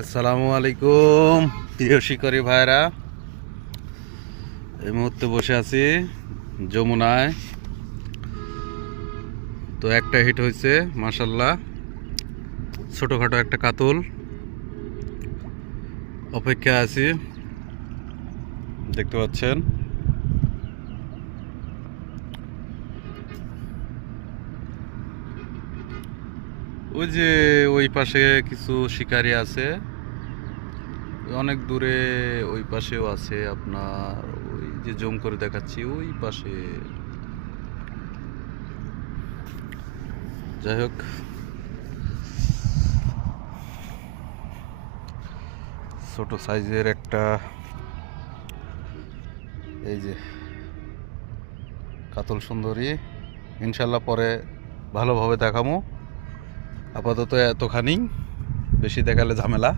আসসালামু আলাইকুম প্রিয় শিকারী ভাইরা। এই মুহূর্তে বসে আছি যমুনায়। তো একটা হিট হয়েছে মাশাল্লাহ, ছোটোখাটো একটা কাতল। অপেক্ষা আছি, দেখতে পাচ্ছেন। ওই যে ওই পাশে কিছু শিকারী আছে, অনেক দূরে ওই পাশেও আছে আপনার, ওই যে জুম করে দেখাচ্ছি ওই পাশে। যাই হোক, ছোট সাইজের একটা এই যে কাতল সুন্দরী, ইনশাল্লাহ পরে ভালোভাবে দেখামো। আপাতত এতখানি, বেশি দেখালে ঝামেলা।